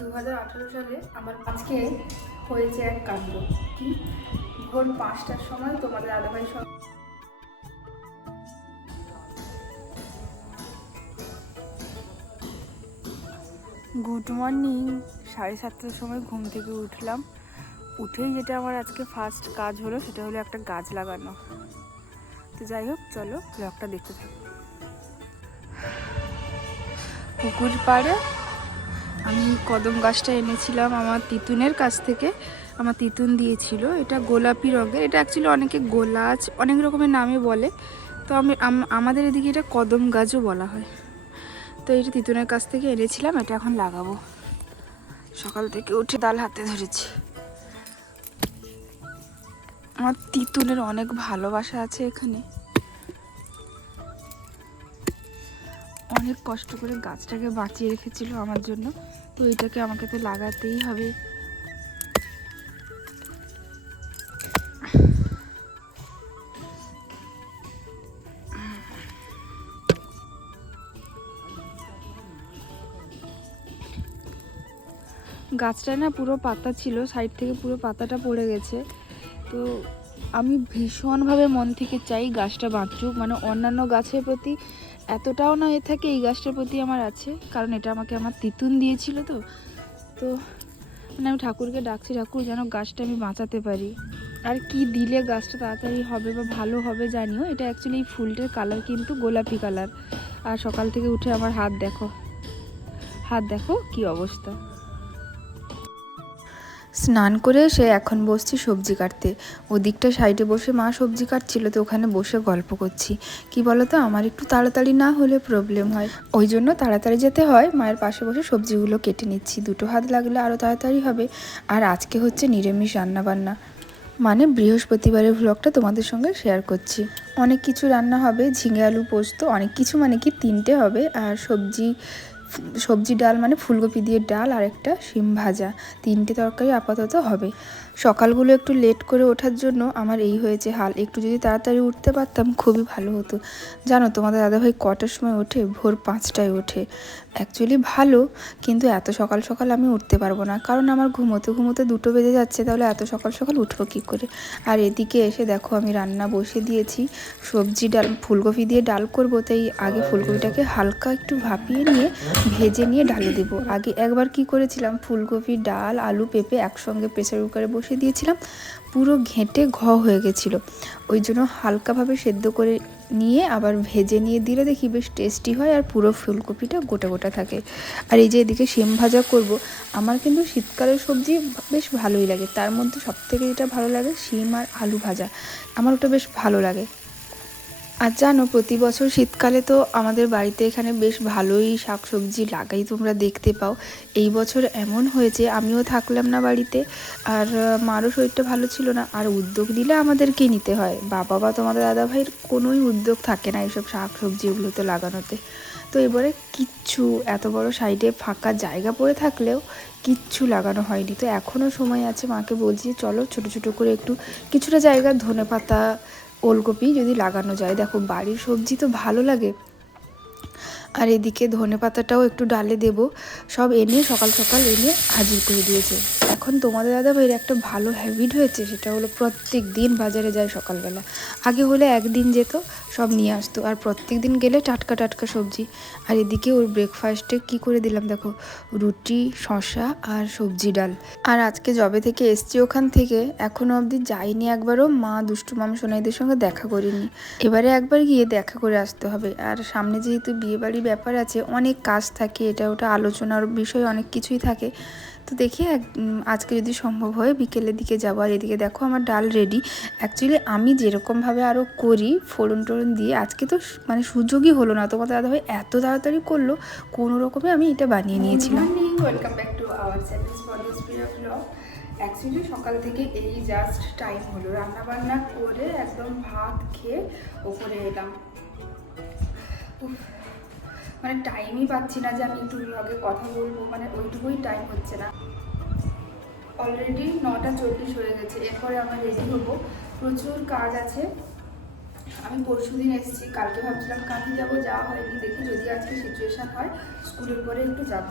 দু হাজার আঠারো সালে আমার আজকে হয়েছে এক কাণ্ড। ভোর পাঁচটার সময় তোমাদের আদাভাই সব গুড মর্নিং সাড়ে সাতটার সময় ঘুম থেকে উঠলাম। উঠেই যেটা আমার আজকে ফার্স্ট কাজ হলো, সেটা হলো একটা গাছ লাগানো। তো যাই হোক, চলো ব্লগটা দেখতে থাকো। পুকুর পাড়ে আমি কদম গাছটা এনেছিলাম আমার তিতুনের কাছ থেকে। আমার তিতুন দিয়েছিল। এটা গোলাপি রঙের। এটা অ্যাকচুয়ালি অনেকে গোলাচ, অনেক রকমের নামে বলে। তো আমি আমাদের এদিকে এটা কদম গাছও বলা হয়। তো এটা তিতুনের কাছ থেকে এনেছিলাম, এটা এখন লাগাবো। সকাল থেকে উঠে ডাল হাতে ধরেছি। আমার তিতুনের অনেক ভালোবাসা আছে এখানে। অনেক কষ্ট করে গাছটাকে বাঁচিয়ে রেখেছিল আমার জন্য। তো এটাকে আমাকে তো লাগাতেই হবে। গাছটা না পুরো পাতা ছিল, সাইড থেকে পুরো পাতাটা পড়ে গেছে। তো আমি ভীষণভাবে মন থেকে চাই গাছটা বাঁচুক। মানে অন্যান্য গাছের প্রতি এতটাও না এ থাকে এই গাছটার প্রতি আমার আছে, কারণ এটা আমাকে আমার তিতুন দিয়েছিল তো। তো মানে আমি ঠাকুরকে ডাকছি, ঠাকুর, যেন গাছটা আমি বাঁচাতে পারি। আর কি দিলে গাছটা তাড়াতাড়ি হবে বা ভালো হবে জানিও, এটা অ্যাকচুয়ালি এই ফুলটার কালার কিন্তু গোলাপি কালার আর সকাল থেকে উঠে আমার হাত দেখো হাত দেখো কি অবস্থা। স্নান করে সে এখন বসছি সবজি কাটতে। ওদিকটা সাইডে বসে মা সবজি কাটছিল, তো ওখানে বসে গল্প করছি। কি বলতো, আমার একটু তাড়াতাড়ি না হলে প্রবলেম হয়। ওই জন্য তাড়াতাড়ি যেতে হয়, মায়ের পাশে বসে সবজিগুলো কেটে নিচ্ছি। দুটো হাত লাগলে আরও তাড়াতাড়ি হবে। আর আজকে হচ্ছে নিরামিষ রান্নাবান্না। মানে বৃহস্পতিবারের ভ্লগটা তোমাদের সঙ্গে শেয়ার করছি। অনেক কিছু রান্না হবে, ঝিঙে আলু পোস্ত, অনেক কিছু মানে কি তিনটে হবে। আর সবজি সবজি ডাল মানে ফুলকপি দিয়ে ডাল আর একটা শিম ভাজা। তিনটে তরকারি আপাতত হবে। সকালগুলো একটু লেট করে ওঠার জন্য আমার এই হয়েছে হাল। একটু যদি তাড়াতাড়ি উঠতে পারতাম খুবই ভালো হতো। জানো তোমাদের দাদাভাই কটার সময় ওঠে? ভোর পাঁচটায় ওঠে। অ্যাকচুয়ালি ভালো, কিন্তু এত সকাল সকাল আমি উঠতে পারব না। কারণ আমার ঘুমোতে ঘুমোতে দুটো বেজে যাচ্ছে, তাহলে এত সকাল সকাল উঠবো কী করে? আর এদিকে এসে দেখো, আমি রান্না বসে দিয়েছি। সবজি ডাল, ফুলকপি দিয়ে ডাল করব, তাই আগে ফুলকপিটাকে হালকা একটু ভাপিয়ে নিয়ে ভেজে নিয়ে ডালে দেবো। আগে একবার কি করেছিলাম? ফুলকপি, ডাল, আলু, পেঁপে একসঙ্গে প্রেসার কুকারে বসে দিয়েছিলাম, পুরো ঘেঁটে ঘ হয়ে গেছিল। ওই জন্য হালকাভাবে সেদ্ধ করে নিয়ে আবার ভেজে নিয়ে দিলে দেখি বেশ টেস্টি হয় আর পুরো ফুলকপিটা গোটা গোটা থাকে। আর এই যে এদিকে শিম ভাজা করব, আমার কিন্তু শীতকালের সবজি বেশ ভালোই লাগে। তার মধ্যে সবথেকে যেটা ভালো লাগে, শিম আর আলু ভাজা। আমার ওটা বেশ ভালো লাগে। আর জানো, প্রতি বছর শীতকালে তো আমাদের বাড়িতে এখানে বেশ ভালোই শাকসবজি লাগাই, তোমরা দেখতে পাও। এই বছর এমন হয়েছে, আমিও থাকলাম না বাড়িতে, আর মারও শরীরটা ভালো ছিল না। আর উদ্যোগ নিলে আমাদেরকেই নিতে হয়। বাবা বা তোমাদের দাদা ভাইয়ের কোনোই উদ্যোগ থাকে না এইসব শাকসবজিগুলোতে লাগানোতে। তো এবারে কিচ্ছু, এত বড় সাইডে ফাঁকা জায়গা পড়ে থাকলেও কিচ্ছু লাগানো হয়নি। তো এখনও সময় আছে মাকে বলছি, চলো ছোট ছোট করে একটু কিছুটা জায়গা ধনে পাতা ওলকপি যদি লাগানো যায়। দেখো, বাড়ির সবজি তো ভালো লাগে। আর এদিকে ধনে পাতাটাও একটু ডালে দেব। সব এনে সকাল সকাল এনে হাজির করে দিয়েছে। এখন তোমাদের দাদা ভাইয়ের একটা ভালো হ্যাবিট হয়েছে, সেটা হলো প্রত্যেক দিন বাজারে যায় সকালবেলা। আগে হলে একদিন যেত, সব নিয়ে আসতো। আর প্রত্যেক দিন গেলে টাটকা টাটকা সবজি। আর এদিকে ওর ব্রেকফাস্টে কি করে দিলাম দেখো, রুটি শশা আর সবজি ডাল। আর আজকে জবে থেকে এসছি ওখান থেকে, এখনও অবধি যাইনি একবারও, মা দুষ্টু মাম সোনাইদের সঙ্গে দেখা করিনি। এবারে একবার গিয়ে দেখা করে আসতে হবে। আর সামনে যেহেতু বিয়েবাড়ির ব্যাপার আছে, অনেক কাজ থাকে, এটা ওটা আলোচনার বিষয়, অনেক কিছুই থাকে। তো দেখি এক আজকে যদি সম্ভব হয় বিকেলের দিকে যাব। আর এদিকে দেখো আমার ডাল রেডি অ্যাকচুয়ালি আমি যেরকমভাবে আরও করি ফোড়ন টোড়ন দিয়ে আজকে তো মানে সুযোগই হলো না। তোমাদের দাদাভাই এত তাড়াতাড়ি করল কোনো রকমে আমি এটা বানিয়ে নিয়েছিলাম। Welcome back to our channel actually সকাল থেকে এই জাস্ট টাইম হলো। রান্না বান্না করে একদম ভাত খেয়ে ওপরে এলাম। মানে টাইমই পাচ্ছি না যে আমি একটু ব্লগে কথা বলব মানে ওইটুকুই টাইম হচ্ছে না। অলরেডি নটা চল্লিশ হয়ে গেছে। এরপরে আমরা রেডি হব। প্রচুর কাজ আছে। আমি পরশু দিন এসেছি। কালকে ভাবছিলাম কাঁথি যাব, যাওয়া হয়নি। দেখি যদি আজকে সিচুয়েশান হয় স্কুলের পরে একটু যাব।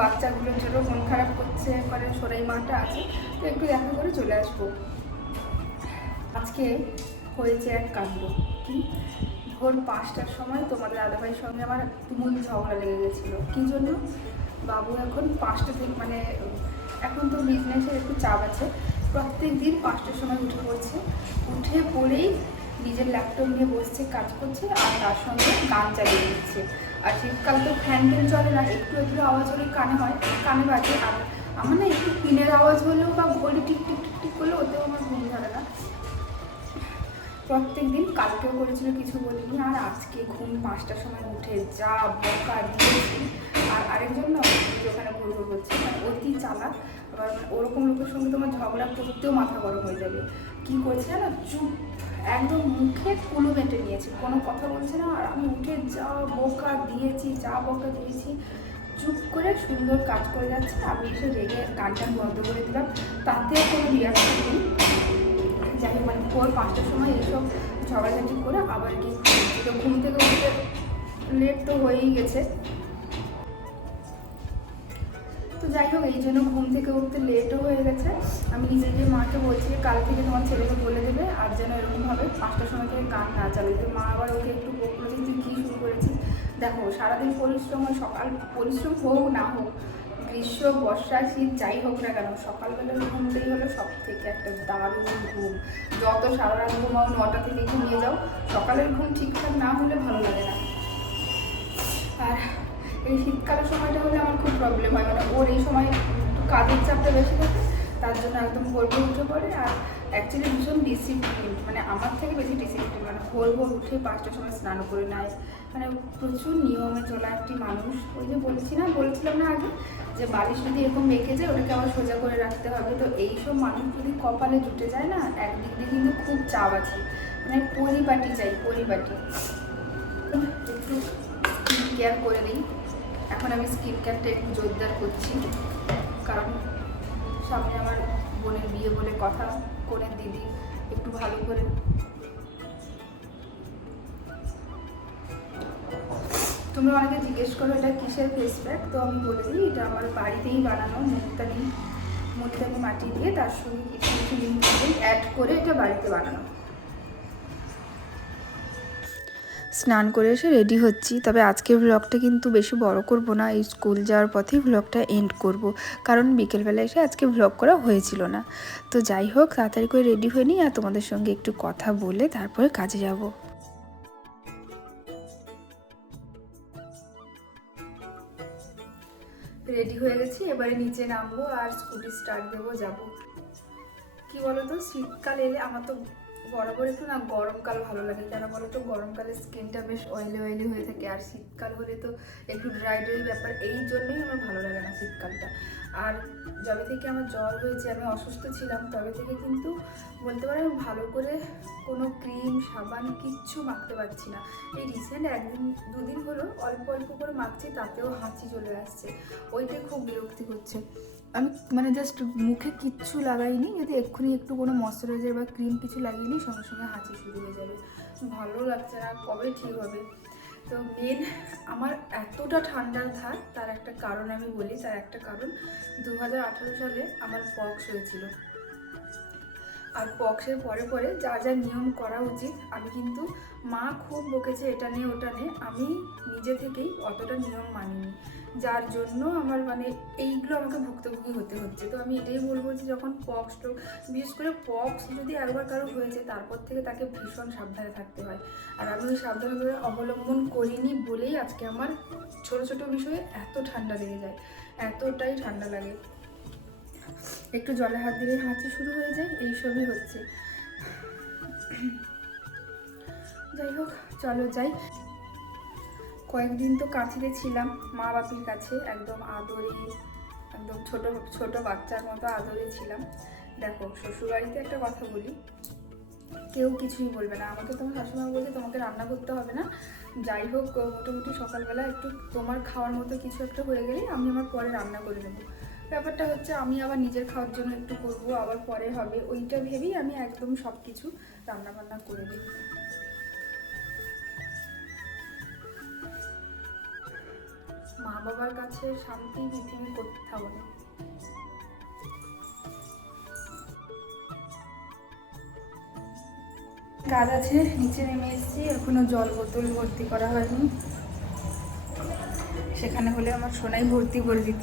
বাচ্চাগুলোর জন্য মন খারাপ করছে। করে সোনাই মাটা আছে। তো একটু দেখা করে চলে আসব। আজকে হয়েছে এক কাণ্ড। ভোর পাঁচটার সময় তোমাদের দাদাভাইয়ের সঙ্গে আমার তুমুল ঝগড়া লেগে গেছিল। কী জন্য? বাবু এখন পাঁচটা থেকে মানে এখন তো বিজনেসের একটু চাপ আছে। প্রত্যেক দিন পাঁচটার সময় উঠে পড়ছে। উঠে পড়েই নিজের ল্যাপটপ নিয়ে বসছে, কাজ করছে আর তার সঙ্গে গান চালিয়ে দিচ্ছে। আর শীতকাল তো ফ্যান চলে না, একটু একটু আওয়াজ হলে কানে হয়, কানে বাজে। আর আমার না একটু পিনের আওয়াজ হলেও বা ঘড়ি টিক টিক টিক টিক করলেও ওতেও আমার ঘুম ধরে না। প্রত্যেক দিন কালকেও করেছিল, কিছু বলিনি। আর আজকে ঘুম পাঁচটার সময় উঠে যা বকা দিয়েছি। আর আরেকজন ঘুর করছে মানে অতি চালাক আবার ওরকম লোকের সঙ্গে তোমার ঝগড়া করতেও মাথা গরম হয়ে যাবে। কি করেছে না চুপ, একদম মুখে কুলো মেটে নিয়েছে, কোনো কথা বলছে না, আর আমি উঠে যা বকা দিয়েছি, যা বকা দিয়েছি, চুপ করে সুন্দর কাজ করে যাচ্ছে, আমি এসে রেগে গানটা বন্ধ করে দিলাম তাতেও কোনো রিয়াকশন নেই। যাই মানে ভোর পাঁচটার সময় এইসব ঝগড়াঝাটি করে আবার কি ঘুম থেকে উঠতে লেট তো হয়েই গেছে। যাই হোক, এই জন্য ঘুম থেকে উঠতে লেটও হয়ে গেছে। আমি নিজে গিয়ে মাকে বলছি, কাল থেকে তোমার ছেলেকে বলে দেবে, আর যেন এরকমভাবে পাঁচটার সময় থেকে গান না চালাবে তো মা আবার ওকে একটু বকলো যে, তুই কী শুরু করেছিস? দেখো, সারাদিন পরিশ্রম হয় সকাল, পরিশ্রম হোক না হোক, গ্রীষ্ম, বর্ষা, শীত, যাই হোক না কেন সকালবেলার ঘুমটাই হলো সব থেকে একটা দারুণ ঘুম। যত সারা রাত ঘুমাও, নটা থেকে ঘুমিয়ে যাও, সকালের ঘুম ঠিকঠাক না হলে ভালো লাগে না। আর এই শীতকালের সময়টা হলে আমার খুব প্রবলেম হয়। মানে ওর এই সময় একটু কাজের চাপটা বেশি থাকে, তার জন্য একদম ভোর ভোর উঠে পড়ে। আর অ্যাকচুয়ালি ভীষণ ডিসিপ্লিন মানে আমার থেকে বেশি ডিসিপ্লিন মানে ভোর ভোর উঠে পাঁচটার সময় স্নান করে নেয়। মানে প্রচুর নিয়মে চলা একটি মানুষ। ওই যে বলেছি না, বলেছিলাম না আগে যে বালিশ যদি এরকম মেখে যায়, ওটাকে আবার সোজা করে রাখতে হবে। তো এইসব মানুষ যদি কপালে জুটে যায় না, একদিক দিয়ে কিন্তু খুব চাপ আছে। মানে পরিপাটি চাই, পরিপাটি। একটু কেয়ার করে নিই এখন আমি স্কিন কেয়ারটা একটু জোরদার করছি, কারণ সামনে আমার বোনের বিয়ে বলে কথা কোনের দিদি, একটু ভালো করে তোমরা অনেকে জিজ্ঞেস করো, এটা কিসের ফেস প্যাক তো আমি বলে দিই, এটা আমার বাড়িতেই বানানো মুক্তানি মুক্তানি মাটি দিয়ে তার সঙ্গে কিছু কিছু ইনগ্রিডিয়েন্ট অ্যাড করে এটা বাড়িতে বানানো। স্নান করে এসে রেডি হচ্ছি। তবে আজকের ভ্লগটা কিন্তু বেশি বড় করব না। এই স্কুল যাওয়ার পথেই ভ্লগটা এন্ড করব। কারণ বিকেলবেলা এসে আজকে ভ্লগ করা হয়েছিল না। তো যাই হোক, তাড়াতাড়ি করে রেডি হয়ে নিই আর তোমাদের সঙ্গে একটু কথা বলে তারপরে কাজে যাব। রেডি হয়ে গেছি, এবারে নিচে নামবো আর স্কুটি স্টার্ট দেবো, যাব। কি বলতো? শীতকাল এলে আমার তো বরাবর একটু না গরমকাল ভালো লাগে। কেন বলো তো গরমকালে স্কিনটা বেশ অয়েলি অয়েলি হয়ে থাকে। আর শীতকাল হলে তো একটু ড্রাই ড্রাই ব্যাপার। এই জন্যই আমার ভালো লাগে না শীতকালটা। আর যবে থেকে আমার জ্বর হয়েছে, আমি অসুস্থ ছিলাম তবে থেকে কিন্তু বলতে পারি আমি ভালো করে কোনো ক্রিম সাবান কিচ্ছু মাখতে পারছি না। এই রিসেন্ট একদিন, দুদিন হলো অল্প অল্প করে মাখছি, তাতেও হাঁচি চলে আসছে। ওইটাই খুব বিরক্তি হচ্ছে আমি মানে জাস্ট মুখে কিচ্ছু লাগাইনি, যদি এক্ষুনি একটু কোনো ময়শ্চারাইজার বা ক্রিম কিছু লাগিয়ে নিই, সঙ্গে সঙ্গে হাঁচি শুরু হয়ে যাবে। ভালো লাগছে না, কবে ঠিক হবে? তো মেন আমার এতটা ঠান্ডার ধার তার একটা কারণ আমি বলি, তার একটা কারণ দু হাজার আঠারো সালে আমার পক্স হয়েছিল। আর পক্সের পরে পরে যা যা নিয়ম করা উচিত, আমি কিন্তু মা খুব বকেছে এটা নিয়ে ওটা নিয়ে আমি নিজে থেকেই অতটা নিয়ম মানিনি। যার জন্য আমার মানে এইগুলো আমাকে ভুক্তভোগী হতে হচ্ছে। তো আমি এটাই বলব যে যখন পক্স টো বিশেষ করে পক্স যদি একবার কারও হয়েছে, তারপর থেকে তাকে ভীষণ সাবধানে থাকতে হয়। আর আমি ওই অবলম্বন করিনি বলেই আজকে আমার ছোট ছোট বিষয়ে এত ঠান্ডা লেগে যায়, এতটাই ঠান্ডা লাগে। একটু জলে হাত দিলে হাঁচি শুরু হয়ে যায় এইসবই হচ্ছে। যাই হোক, চলো যাই। কয়েকদিন তো কাছিতে ছিলাম, মা বাপির কাছে, একদম আদরে, একদম ছোট ছোট বাচ্চার মতো আদরে ছিলাম। দেখো, শ্বশুরবাড়িতে একটা কথা বলি, কেউ কিছুই বলবে না। আমাকে তোমার শাশুড়ি বলছে, তোমাকে রান্না করতে হবে না। যাই হোক, মোটামুটি সকালবেলা একটু তোমার খাওয়ার মতো কিছু একটা হয়ে গেলেই আমি আমার পরে রান্না করে নেব। ব্যাপারটা হচ্ছে, আমি আবার নিজের খাওয়ার জন্য একটু করব, আবার পরে হবে। ওইটা ভেবেই আমি একদম সব কিছু রান্নাবান্না করে দিই। বাবার কাছে শান্তি পৃথিবী কোথাও না কাজ আছে, নিচে নেমে এসেছি, এখনও জল বোতল ভর্তি করা হয়নি। সেখানে হলে আমার সোনাই ভর্তি করে দিত।